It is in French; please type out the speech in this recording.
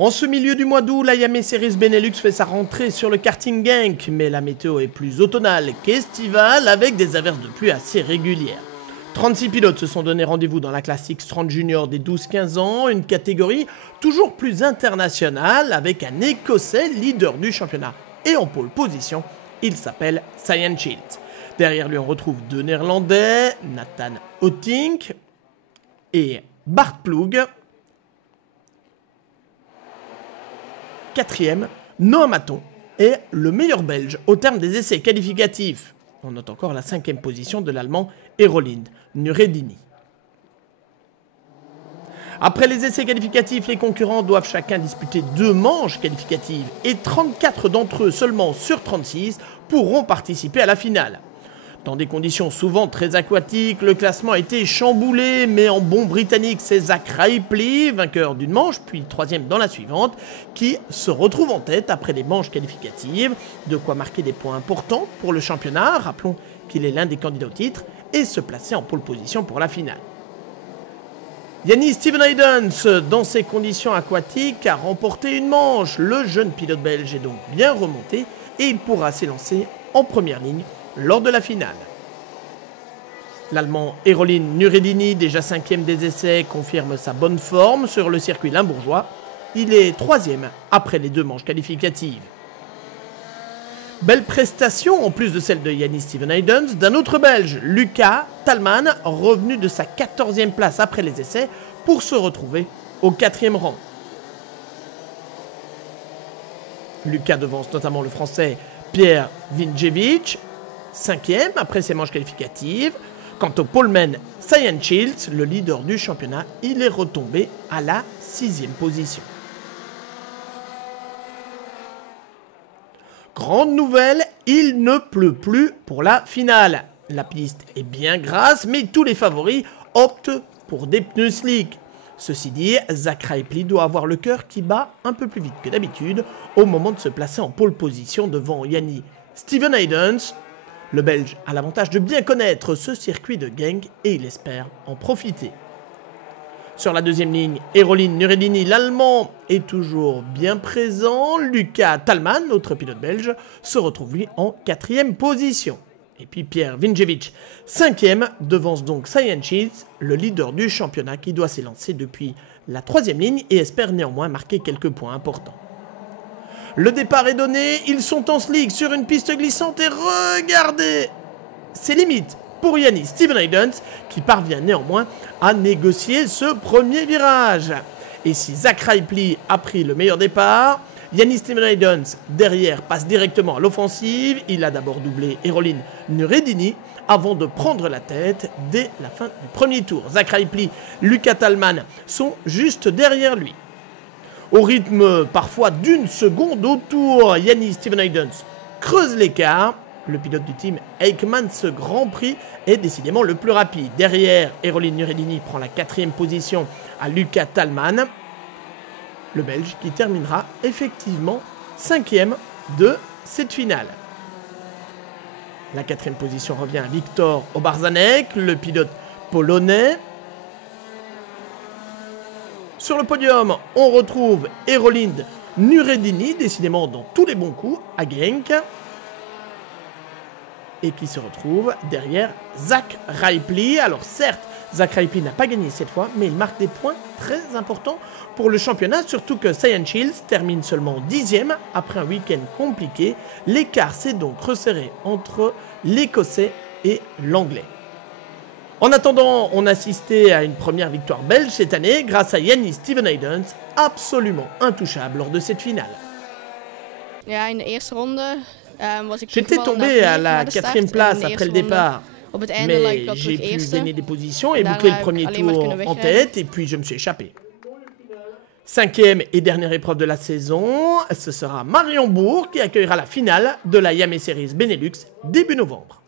En ce milieu du mois d'août, la Yame Series Benelux fait sa rentrée sur le karting Genk, mais la météo est plus automnale qu'estivale avec des averses de pluie assez régulières. 36 pilotes se sont donné rendez-vous dans la classe X30 Junior des 12-15 ans, une catégorie toujours plus internationale avec un Écossais leader du championnat et en pole position, il s'appelle Cyan Shields. Derrière lui on retrouve deux Néerlandais, Nathan Ottink et Bart Ploeg. Quatrième, Noah Maton est le meilleur belge au terme des essais qualificatifs. On note encore la 5e position de l'allemand Erolind Nuredini. Après les essais qualificatifs, les concurrents doivent chacun disputer 2 manches qualificatives et 34 d'entre eux seulement sur 36 pourront participer à la finale. Dans des conditions souvent très aquatiques, le classement a été chamboulé, mais en bon britannique, c'est Zach Ripley, vainqueur d'une manche, puis 3e dans la suivante, qui se retrouve en tête après les manches qualificatives, de quoi marquer des points importants pour le championnat, rappelons qu'il est l'un des candidats au titre, et se placer en pole position pour la finale. Yannis Stevenhaydens, dans ces conditions aquatiques, a remporté une manche. Le jeune pilote belge est donc bien remonté et il pourra s'élancer en première ligne lors de la finale. L'Allemand Erolind Nuredini, déjà 5e des essais, confirme sa bonne forme sur le circuit limbourgeois. Il est 3e après les 2 manches qualificatives. Belle prestation, en plus de celle de Yannis Stevenhaydens, d'un autre Belge, Lucas Talman, revenu de sa 14e place après les essais pour se retrouver au 4e rang. Lucas devance notamment le Français Pierre Vinjevic, 5e après ses manches qualificatives. Quant au poleman Cyan Shields, le leader du championnat, il est retombé à la 6e position. Grande nouvelle, il ne pleut plus pour la finale. La piste est bien grasse, mais tous les favoris optent pour des pneus slick. Ceci dit, Zach Ripley doit avoir le cœur qui bat un peu plus vite que d'habitude au moment de se placer en pole position devant Yannis Stevenhaydens. Le Belge a l'avantage de bien connaître ce circuit de Genk et il espère en profiter. Sur la 2e ligne, Erolind Nuredini, l'Allemand, est toujours bien présent. Lucas Talman, autre pilote belge, se retrouve lui en 4e position. Et puis Pierre Vinjevic, 5e, devance donc Cyan Shields, le leader du championnat qui doit s'élancer depuis la 3e ligne et espère néanmoins marquer quelques points importants. Le départ est donné, ils sont en slick sur une piste glissante et regardez, c'est limite pour Yannis Stevenhaydens qui parvient néanmoins à négocier ce premier virage. Et si Zach Ripley a pris le meilleur départ, Yannis Stevenhaydens derrière passe directement à l'offensive. Il a d'abord doublé Erolind Nuredini avant de prendre la tête dès la fin du premier tour. Zach Ripley, Lucas Talman sont juste derrière lui. Au rythme parfois d'une seconde au tour, Yannis Stevenhaydens creuse l'écart. Le pilote du team Eijkman, ce Grand Prix, est décidément le plus rapide. Derrière, Erolind Nuredini prend la 4e position à Lucas Talman. Le Belge qui terminera effectivement 5e de cette finale. La 4e position revient à Viktor Obarzanek, le pilote polonais. Sur le podium, on retrouve Erolind Nuredini, décidément dans tous les bons coups, à Genk. Et qui se retrouve derrière Zach Ripley. Alors certes, Zach Ripley n'a pas gagné cette fois, mais il marque des points très importants pour le championnat, surtout que Cyan Shields termine seulement 10e après un week-end compliqué. L'écart s'est donc resserré entre l'Écossais et l'Anglais. En attendant, on assistait à une première victoire belge cette année grâce à Yannis Stevenhaydens, absolument intouchable lors de cette finale. Ja, in de eerste ronde j'étais tombé à la 4e place après le départ, mais j'ai pu gagner des positions et boucler le premier tour en tête et puis je me suis échappé. 5e et dernière épreuve de la saison, ce sera Mariembourg qui accueillera la finale de la Yame Series Benelux début novembre.